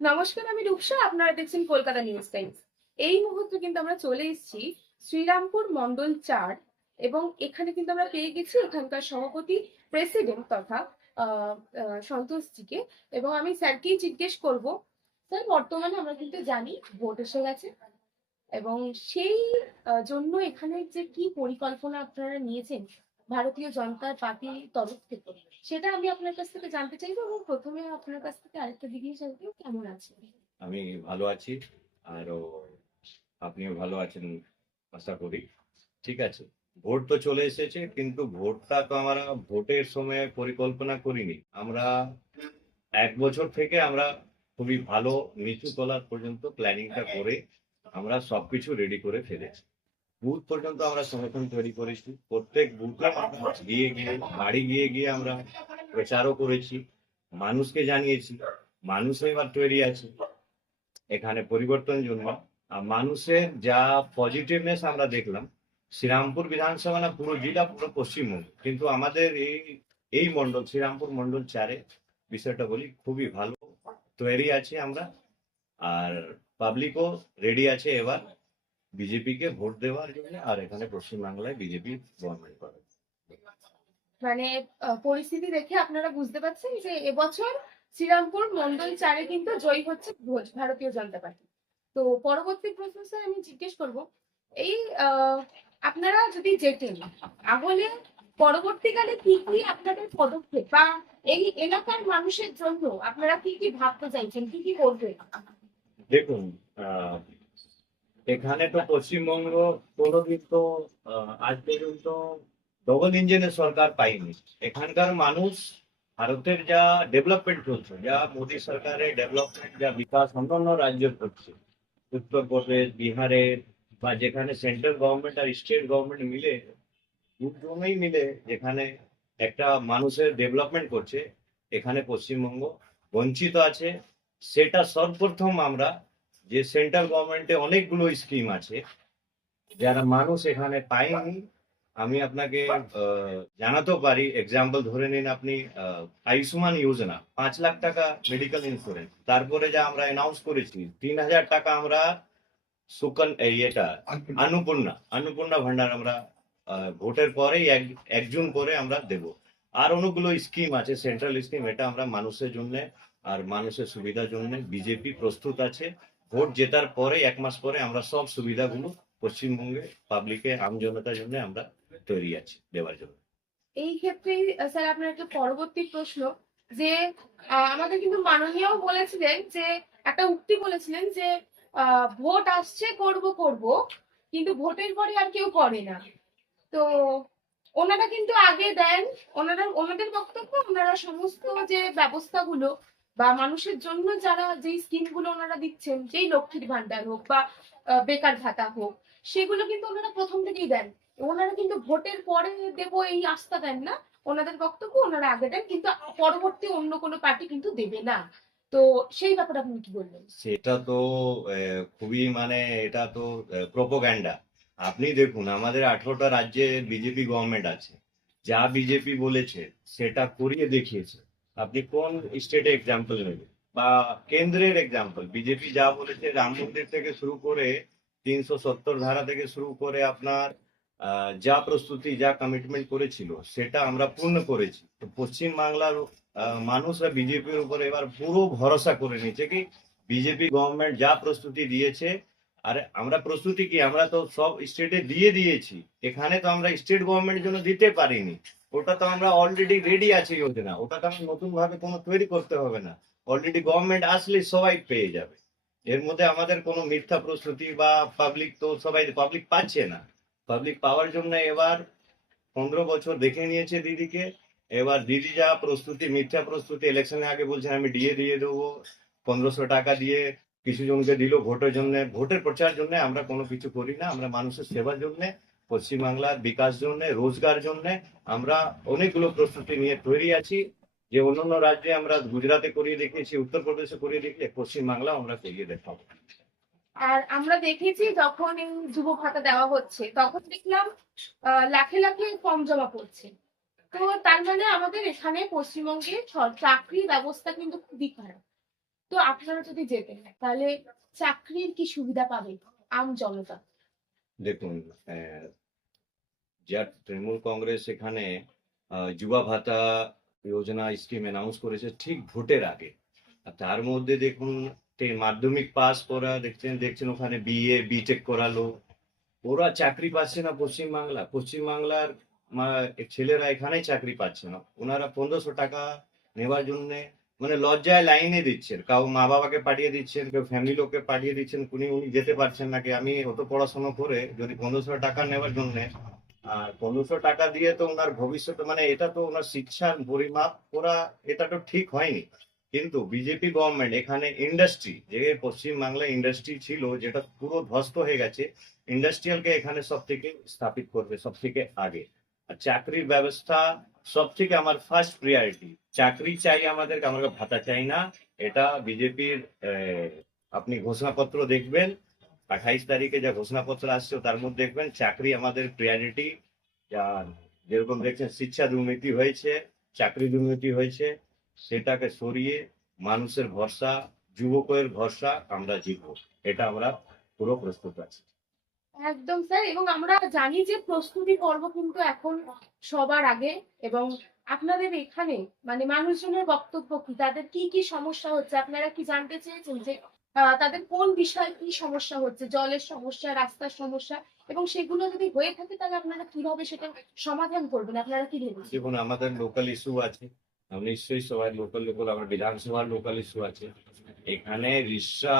নমস্কার, আমি রূপসা। আপনারা দেখছেন কলকাতা নিউজ টাইমস। এই মুহূর্তে কিন্তু আমরা চলে এসেছি শ্রীরামপুর মন্ডল 4 এবং এখানে কিন্তু আমরা পেয়ে গেছি এখানকার সভাপতি প্রেসিডেন্ট তথা সন্তোষজিকে। এবং আমি স্যারকেই জিজ্ঞেস করব, স্যার বর্তমানে আমরা কিন্তু জানি ভোট এসে গেছে এবং সেই জন্য এখানে যে কি পরিকল্পনা আপনারা নিয়েছেন ভারতীয় জনতা পার্টির তরফ থেকে, সেটা আমি আপনার কাছ থেকে জানতে চাইবো। এবং প্রথমে আপনার কাছ থেকে আরেকটা জিজ্ঞেস জানতে, কেমন আছেন? আমি ভালো আছি। আরো আপনিও ভালো আছেন আশা করি। ঠিক আছে, ভোট তো চলে এসেছে, কিন্তু ভোটটা তো আমরা ভোটের সময় পরিকল্পনা করিনি। আমরা 1 বছর থেকে আমরা খুবই ভালো নিচু তলার পর্যন্ত প্ল্যানিংটা করে আমরা সবকিছু রেডি করে ফেলেছি। বুথ পর্যন্ত আমরা সংগঠন তৈরি করেছি। প্রত্যেক বুথে গিয়ে গিয়ে বাড়ি গিয়ে গিয়ে আমরা প্রচারও করেছি, মানুষকে জানিয়েছি। মানুষও এবার তৈরি আছে এখানে পরিবর্তনের জন্য। আর মানুষের যা পজিটিভনেস আমরা দেখলাম, শ্রীরামপুর বিধানসভা না পুরো জেলা, পুরো পশ্চিমবঙ্গ, কিন্তু আমাদের এই এই মন্ডল শ্রীরামপুর মন্ডল 4-এ বিষয়টা বলি খুবই ভালো তৈরি আছে আমরা। আর পাবলিকও রেডি আছে এবার বিজেপি কে ভোট দেওয়ার জন্য, আর এখানে পশ্চিমবাংলায় বিজেপি গভর্নমেন্ট করে। মানে পরিস্থিতি দেখে আপনারা বুঝতে পারছেন যে এবছর শ্রীরামপুর মন্ডল 4-এ কিন্তু জয়ী হচ্ছে ভারতীয় জনতা পার্টি। তো পরবর্তী প্রশ্ন স্যার আমি জিজ্ঞেস করব, এই আপনারা যদি জেতেন তাহলে পরবর্তীকালে কি কি আপনাদের পদক্ষেপ বা এই এলাকার মানুষের জন্য আপনারা কি কি ভাবতে চাইছেন, কি কি করবেন? দেখুন, এখানে তো পশ্চিমবঙ্গ কোনোদিন তো আজ পর্যন্ত ডবল ইঞ্জিনের সরকার পাইনি। এখানকার মানুষ ভারতের যা ডেভেলপমেন্ট চলছে, যা মোদী সরকারের ডেভেলপমেন্ট, যা বিকাশ অন্যান্য রাজ্য করছে, উত্তরপ্রদেশ, বিহারের, বা যেখানে সেন্ট্রাল গভর্নমেন্ট আর স্টেট গভর্নমেন্ট মিলে, দুজনেই মিলে যেখানে একটা মানুষের ডেভেলপমেন্ট করছে, এখানে পশ্চিমবঙ্গ বঞ্চিত আছে। সেটা সর্বপ্রথম আমরা, যে সেন্ট্রাল গভর্নমেন্টে অনেকগুলো স্কিম আছে যারা মানুষ এখানে পায়নি, আমি আপনাকে জানাতেও পারি। এক্সাম্পল ধরে নিন আপনি, আয়ুষ্মান যোজনা, 5 লাখ টাকা মেডিকেল ইন্স্যুরেন্স। তারপরে যা আমরা অ্যানাউন্স করেছি 3,000 টাকা আমরা এটা অন্নপূর্ণা ভান্ডার আমরা ভোটের পরেই 1 জুন করে আমরা দেব। আর অনেকগুলো স্কিম আছে সেন্ট্রাল স্কিম, এটা আমরা মানুষের জন্য আর মানুষের সুবিধার জন্য বিজেপি প্রস্তুত আছে। ভোট জেতার পরে 1 মাস পরে আমরা সব সুবিধাগুলো পশ্চিমবঙ্গে পাবলিকের আম জনতার জন্য আমরা তৈরি আছি দেওয়ার জন্য। এই ক্ষেত্রে স্যার আপনার একটা পরবর্তী প্রশ্ন, যে আমাদের কিন্তু মাননীয় বলেছিলেন যে একটা উক্তি বলেছিলেন যে ভোট আসছে করব করব, কিন্তু ভোটের পরে আর কেউ করে না। তো ওনারা কিন্তু আগে দেন, ওনাদের বক্তব্য ওনারা সমস্ত যে ব্যবস্থাগুলো বা মানুষের জন্য যারা যেই স্কিমগুলো ওনারা দিচ্ছেন, যেই লক্ষ্মীর ভান্ডার হোক বা বেকার ভাতা হোক, সেগুলো কিন্তু ওনারা প্রথম থেকেই দেন। ওনারা কিন্তু ভোটের পরে দেব এই আস্থা দেন না। ওনাদের বক্তব্য ওনারা আগে দেন, কিন্তু পরবর্তী অন্য কোনো পার্টি কিন্তু দেবে না। তো সেই ব্যাপারে আপনি কি বলবেন? সেটা তো খুবই এটা তো প্রোপোগ্যান্ডা। আপনি দেখুন, আমাদের 18টা রাজ্যে বিজেপি গভর্নমেন্ট আছে, যা বিজেপি বলেছে সেটা করিয়ে দেখিয়েছে। আপনি কোন স্টেটে এক্সাম্পল নেবেন, বা কেন্দ্রের এক্সাম্পল? বিজেপি যা বলেছে, রাম মন্দির থেকে শুরু করে 370 ধারা থেকে শুরু করে আপনার যা প্রস্তুতি, যা কমিটমেন্ট করেছিল, সেটা আমরা পূর্ণ করেছি। তো পশ্চিম বাংলার মানুষরা বিজেপির উপর এবার পুরো ভরসা করে নিচ্ছে কি বিজেপি গভর্নমেন্ট যা প্রস্তুতি দিয়েছে। আর আমরা প্রস্তুতি কি, আমরা তো সব স্টেটে দিয়ে দিয়েছি। এখানে তো আমরা স্টেট গভর্নমেন্টের জন্য দিতে পারিনি। ওটা তো আমরা অলরেডি রেডি আছে যোজনা, ওটা তো আমরা নতুন ভাবে কোনো তৈরি করতে হবে না। অলরেডি গভর্নমেন্ট আসলে সবাই পেয়ে যাবে। এর মধ্যে আমাদের কোনো মিথ্যা প্রস্তুতি বা পাবলিক, তো সবাই পাবলিক পাচ্ছে না। পাবলিক পাওয়ার জন্য এবার 15 বছর দেখে নিয়েছে দিদিকে। এবার দিদি যা প্রস্তুতি, মিথ্যা প্রস্তুতি, ইলেকশনের আগে বলছেন আমি ডিএ দিয়ে দেবো, 1500 টাকা দিয়ে কিছু জনকে দিল ভোটের জন্য, ভোটের প্রচার জন্য। আমরা কোনো কিছু করি না, আমরা মানুষের সেবার জন্য, পশ্চিমবাংলার বিকাশ জন্য, রোজগার জন্য আমরা অনেকগুলো প্রস্তুতি নিয়ে তৈরি আছি। যে অন্যান্য রাজ্যে আমরা গুজরাটে করিয়ে দেখিয়েছি, উত্তরপ্রদেশে করিয়ে দেখিয়ে, পশ্চিমবাংলা আমরা করিয়ে দেখাবো। আর আমরা দেখেছি যখন এই যুব ভাতা দেওয়া হচ্ছে তখন দেখলাম লাখে লাখে ফর্ম জমা পড়ছে। তো তার মানে আমাদের এখানে পশ্চিমবঙ্গে চাকরি ব্যবস্থা কিন্তু খুবই খারাপ। তো আপনারা যদি যেতেন তাহলে চাকরির কি সুবিধা পাবে আম জনতা? দেখুন, যা তৃণমূল কংগ্রেস এখানে যুবা ভাতা যোজনা স্কিম অ্যানাউন্স করেছে ঠিক ভোটের আগে। আর তার মধ্যে দেখুন, মাধ্যমিক পাস করা দেখছেন ওখানে বিএ বিটেক করালো, ওরা চাকরি পাচ্ছে না। পশ্চিমবাংলার ছেলেরা এখানেই চাকরি পাচ্ছে না। ওনারা 1500 টাকা নেওয়ার জন্য মানে লজ্জায় লাইনে দিচ্ছেন, কাউ মা বাবাকে পাঠিয়ে দিচ্ছেন, কেউ ফ্যামিলি লোককে পাঠিয়ে দিচ্ছেন, উনি যেতে পারছেন না। কি আমি অত পড়াশোনা করে যদি 1500 টাকা নেওয়ার জন্য, আর 1500 টাকা দিয়ে তো ওনার ভবিষ্যতে মানে এটা তো ওনার শিক্ষার পরিমাপ করা, এটা তো ঠিক হয়নি। কিন্তু বিজেপি গভর্নমেন্ট এখানে ইন্ডাস্ট্রি, যে পশ্চিমবাংলায় ইন্ডাস্ট্রি ছিল যেটা পুরো ধ্বস্ত হয়ে গেছে, ইন্ডাস্ট্রিয়ালকে এখানে সব থেকে স্থাপিত করবে সব থেকে আগে। আর চাকরির ব্যবস্থা সব থেকে আমার ফার্স্ট প্রিয়ারিটি। চাকরি চাই আমাদেরকে, আমরা ভাতা চাই না। এটা বিজেপির আপনি ঘোষণাপত্র দেখবেন, 28 তারিখে যা ঘোষণাপত্র আসছে তার মধ্যে দেখবেন চাকরি আমাদের প্রিয়ারিটি। আর যেরকম দেখছেন শিক্ষা দুর্নীতি হয়েছে, চাকরি দুর্নীতি হয়েছে, সেটাকে সরিয়ে মানুষের ভরসা, যুবকের ভরসা আমরা জিতবো, এটা আমরা পুরো প্রস্তুত আছি। একদম স্যার, এবং আমরা জানি যে প্রস্তুতি পর্ব কিন্তু এখন সবার আগে, এবং আপনাদের এখানে মানে মানুষজনের বক্তব্য কি, তাদের কি কি সমস্যা হচ্ছে আপনারা কি জানতে চেয়েছেন যে তাদের কোন বিষয়ে কি সমস্যা হচ্ছে, জলের সমস্যা, রাস্তার সমস্যা, এবং সেগুলো যদি হয়ে থাকে তাহলে আপনারা কিভাবে সেটা সমাধান করবেন, আপনারা কি ভেবেছেন? দেখুন, আমাদের লোকাল ইস্যু আছে, নিশ্চয়ই সবাই লোকাল আমার বিধানসভার লোকাল ইস্যু আছে। এখানে রিক্সা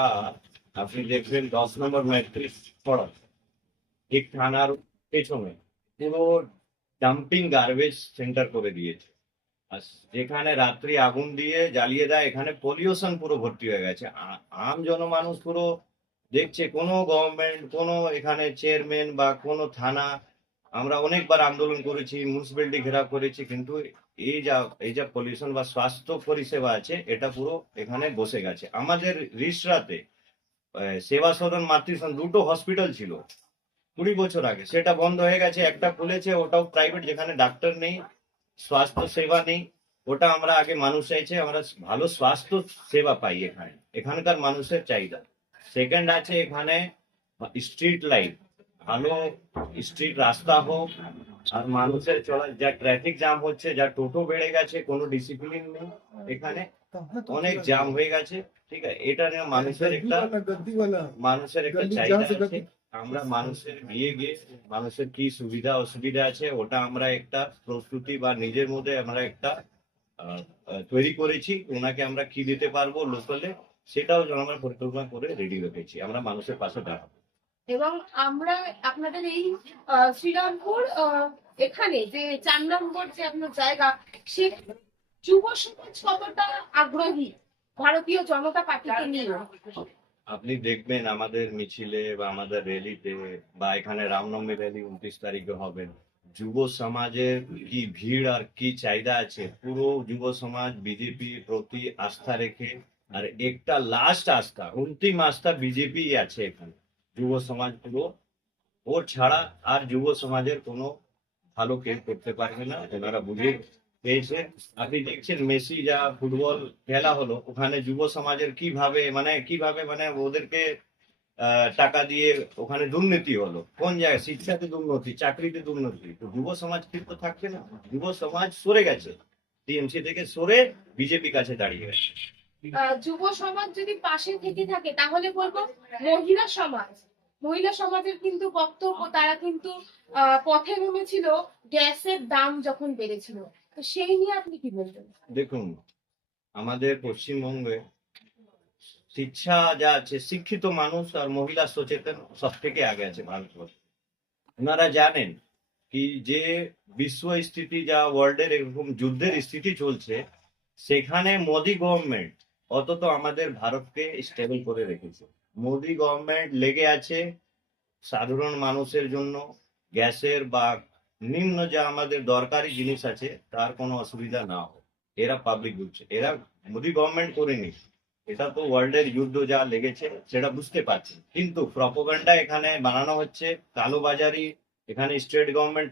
আপনি দেখবেন 10 নম্বর ম্যাট্রিক পড়া ঠিক থানার পেছনে পুরো ডাম্পিং গার্বেজ সেন্টার করে দিয়েছে। আর যেখানে রাত্রি আগুন দিয়ে জ্বালিয়ে দেয়, এখানে পলিউশন পুরো ভর্তি হয়ে গেছে। আম জনমানুষ পুরো দেখছে, কোনো গভর্নমেন্ট, কোনো এখানে চেয়ারম্যান বা কোনো থানা, আমরা অনেকবার আন্দোলন করেছি, মিউনিসিপ্যালিটি ঘেরাও করেছি, কিন্তু এই যা পলিউশন বা স্বাস্থ্য পরিষেবা আছে এটা পুরো এখানে বসে গেছে। আমাদের রিসরাতে সেবা সদন মাতৃসদন দুটো হসপিটাল ছিল 20 বছর আগে, সেটা বন্ধ হয়ে গেছে। একটা খুলেছে, ওটাও প্রাইভেট, যেখানে ডাক্তার নেই, স্বাস্থ্য সেবা নেই। ওটা আমরা আগে মানুষ চাইছে, আমরা ভালো স্বাস্থ্য সেবা পাই এখানে, এখানকার মানুষের চাহিদা। সেকেন্ড আছে এখানে স্ট্রিট লাইট, ভালো স্ট্রিট রাস্তা হোক। আর মানুষের চলা, যা ট্রাফিক জ্যাম হচ্ছে, যা টোটো বেড়ে গেছে, কোনো ডিসিপ্লিন নেই এখানে, অনেক জ্যাম হয়ে গেছে। ঠিক আছে, এটা নিয়ে মানুষের একটা চাহিদা আছে। আমরা মানুষের গিয়ে মানুষের কি সুবিধা অসুবিধা আছে ওটা আমরা একটা প্রস্তুতি বা নিজের মধ্যে আমরা একটা তৈরি করেছি। ওনাকে আমরা কি দিতে পারবো লোকালে, সেটাও যেন আমরা পরিকল্পনা করে রেডি রেখেছি। আমরা মানুষের পাশে দাঁড়াবো। এবং আমরা আপনাদের এই শ্রীরামপুর এখানে যে 4 নম্বর যে আপনার জায়গা, সে যুব সমাজ কতটা আগ্রহী ভারতীয় জনতা পার্টিকে নিয়ে? আপনি দেখবেন আমাদের মিছিলে বা আমাদের র্যালিতে বা এখানে রামনবমী র্যালি 29 তারিখে হবে, যুব সমাজের কি ভিড় আর কি চাহিদা আছে। পুরো যুব সমাজ বিজেপি প্রতি আস্থা রেখে, আর একটা লাস্ট আস্থা, অন্তিম আস্থা বিজেপি আছে এখানে। যুব সমাজ পুরো, ওর ছাড়া আর যুব সমাজের কোনো ভালো কেউ করতে পারবে না, ওনারা বুঝে পেয়েছে। আপনি দেখছেন মেসি যা ফুটবল খেলা হলো, ওখানে যুব সমাজের কিভাবে মানে ওদেরকে টাকা দিয়ে ওখানে দুর্নীতি হলো। কোন জায়গায়? শিক্ষাতে দুর্নীতি, চাকরিতে দুর্নীতি। তো যুব সমাজ কিন্তু থাকছে না, যুব সমাজ সরে গেছে, টিএমসি থেকে সরে বিজেপি কাছে দাঁড়িয়ে গেছে। যুব সমাজ যদি পাশে থেকে থাকে তাহলে বলবো মহিলা সমাজ, মহিলা সমাজের কিন্তু বক্তব্য, তারা কিন্তু পথে নেমেছিল গ্যাসের দাম যখন বেড়েছিল, তো সেই নিয়ে আপনি কি বলবেন? দেখুন, আমাদের পশ্চিমবঙ্গে শিক্ষা যা আছে, শিক্ষিত মানুষ আর মহিলা সচেতন সব থেকে আগে আছে ভারতবর্ষ। ওনারা জানেন কি যে বিশ্ব স্থিতি যা ওয়ার্ল্ডের এরকম যুদ্ধের স্থিতি চলছে, সেখানে মোদি গভর্নমেন্ট অন্তত আমাদের ভারতকে স্টেবল করে রেখেছে। মোদি গভর্নমেন্ট লেগে আছে সাধারণ মানুষের জন্য, গ্যাসের বা নিম্ন যা আমাদের দরকারি জিনিস আছে তার কোনো অসুবিধা না হোক, এরা পাবলিক বুঝছে। এরা মোদি গভর্নমেন্ট করেনি, এটা তো ওয়ার্ল্ডের যুদ্ধ যা লেগেছে সেটা বুঝতে পারছে, কিন্তু প্রপোগান্ডা এখানে বানানো হচ্ছে, কালোবাজারি। এখানে স্টেট গভর্নমেন্ট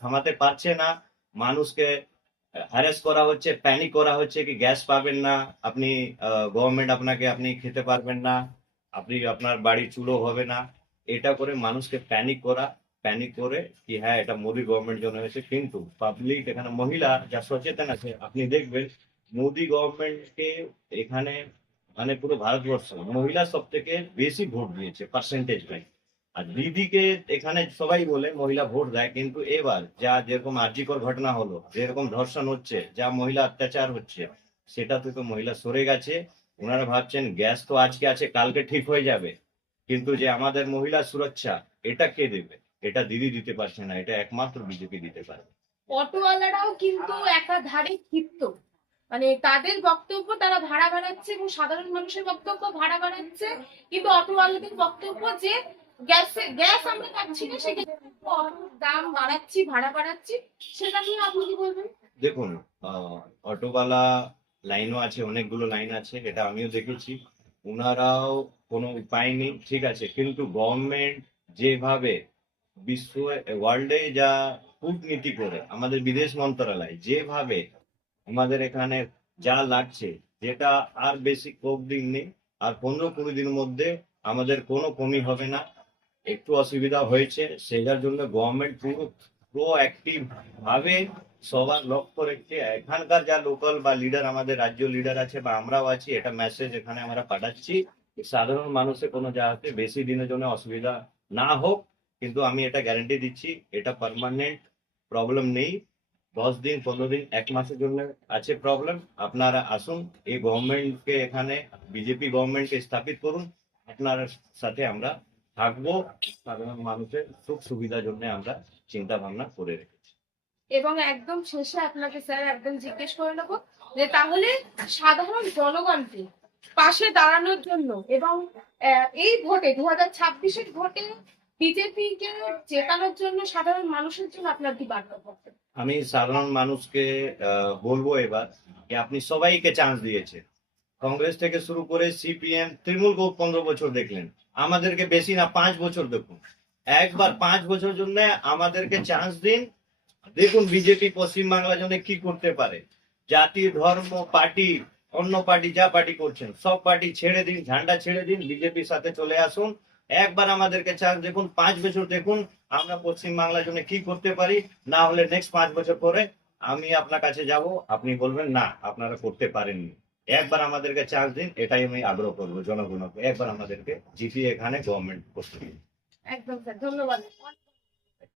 থামাতে পারছে না, মানুষকে হ্যারাস করা হচ্ছে, প্যানিক করা হচ্ছে কি গ্যাস পাবেন না আপনি, গভর্নমেন্ট আপনাকে আপনি খেতে পারবেন না, আপনি আপনার বাড়ির চুলো হবে না, এটা করে মানুষকে প্যানিক করে কি হ্যাঁ এটা মোদি গভর্নমেন্ট জন্য হয়েছে, কিন্তু পাবলিক এখানে মহিলা যা সচেতন আছে আপনি দেখবেন মোদি গভর্নমেন্টকে এখানে মানে পুরো ভারতবর্ষ মহিলা সব থেকে বেশি ভোট দিয়েছে পার্সেন্টেজ ভাই। আর দিদিকে এখানে সবাই বলে মহিলা ভোট দেয়, কিন্তু এবার যা যেরকম আরজিকর ঘটনা হলো, যেরকম ধর্ষণ হচ্ছে, যা মহিলা অত্যাচার হচ্ছে, সেটা থেকে মহিলা সরে গেছে। ওনারা ভাবছেন গ্যাস তো আজকে আছে কালকে ঠিক হয়ে যাবে, কিন্তু যে আমাদের মহিলা সুরক্ষা এটা কে দেবে? এটা দিদি দিতে পারছে না, এটা একমাত্র বিজেপি দিতে পারে। অটোওয়ালারাও কিন্তু একাধারে ক্ষিপ্ত, মানে তাদের বক্তব্য তারা ভাড়া বাড়াচ্ছে এবং সাধারণ মানুষের বক্তব্য ভাড়া বাড়াচ্ছে, কিন্তু অটোওয়ালাদের বক্তব্য যে গ্যাস আমরা পাচ্ছি না, সেক্ষেত্রে অটোর দাম বাড়াচ্ছি, ভাড়া বাড়াচ্ছি। সেটা নিয়ে আপনি কি বলবেন? দেখুন, অটোওয়ালা লাইনও আছে, অনেকগুলো লাইন আছে, এটা আমিও দেখেছি। ওনারাও কোনো উপায় নেই, ঠিক আছে, কিন্তু গভর্নমেন্ট যেভাবে বিশ্ব ওয়ার্ল্ডে যা কূটনীতি করে, আমাদের বিদেশ মন্ত্রণালয় যেভাবে আমাদের এখানে যা লাগছে, যেটা আর বেশি কোপ দিন নেই, আর 15-20 দিনের মধ্যে আমাদের কোনো কমি হবে না। একটু অসুবিধা হয়েছে, সেটার জন্য গভর্নমেন্ট পুরো প্রোঅ্যাক্টিভ ভাবে সবার লক্ষ্য রেখে এখানকার যা লোকাল বা লিডার আমাদের রাজ্য লিডার আছে বা আমরাও আছি, এটা মেসেজ এখানে আমরা পাঠাচ্ছি সাধারণ মানুষের কোনো যাতে বেশি দিনের জন্য অসুবিধা না হোক। কিন্তু আমি এটা গ্যারান্টি দিচ্ছি এটা পার্মানেন্ট প্রবলেম নেই, 10 দিন 15 দিন 1 মাসের জন্য আছে প্রবলেম। আপনারা আসুন, এই গভর্নমেন্টকে এখানে বিজেপি গভর্নমেন্টকে স্থাপিত করুন, আপনার সাথে আমরা থাকবো, সাধারণ মানুষের সুখ সুবিধার জন্য আমরা চিন্তা ভাবনা করে রেখেছি। এবং একদম শেষে আপনাকে স্যার একদম জিজ্ঞেস করে নেবো যে তাহলে সাধারণ জনগণকে পাশে দাঁড়ানোর জন্য এবং এই ভোটে 2026-এর ভোটে বিজেপি কে জেতানোর জন্য সাধারণ মানুষের জন্য আপনার কি বার্তা থাকবে? আমি সাধারণ মানুষকে বলবো এবার যে আপনি সবাইকে চান্স দিয়েছেন, কংগ্রেস থেকে শুরু করে সিপিএম তৃণমূলকেও 15 বছর দেখলেন, আমাদেরকে বেশি না 5 বছর দেখুন, একবার 5 বছর জন্য আমাদেরকে চান্স দিন। দেখুন বিজেপি পশ্চিমবাংলার জন্য কি করতে পারে। জাতি ধর্ম পার্টি, অন্য পার্টি যা পার্টি করছেন সব পার্টি ছেড়ে দিন, ঝান্ডা ছেড়ে দিন, বিজেপির সাথে চলে আসুন। একবার আমাদেরকে চান্স দেখুন, 5 বছর দেখুন আমরা পশ্চিমবাংলার জন্য কি করতে পারি। না হলে নেক্সট 5 বছর পরে আমি আপনার কাছে যাব, আপনি বলবেন না আপনারা করতে পারেননি। একবার আমাদেরকে চান্স দিন, এটাই আমি আগ্রহ করবো জনগণকে, একবার আমাদেরকে জিতিয়ে এখানে গভর্নমেন্ট করতে দিন। একদম স্যার, ধন্যবাদ।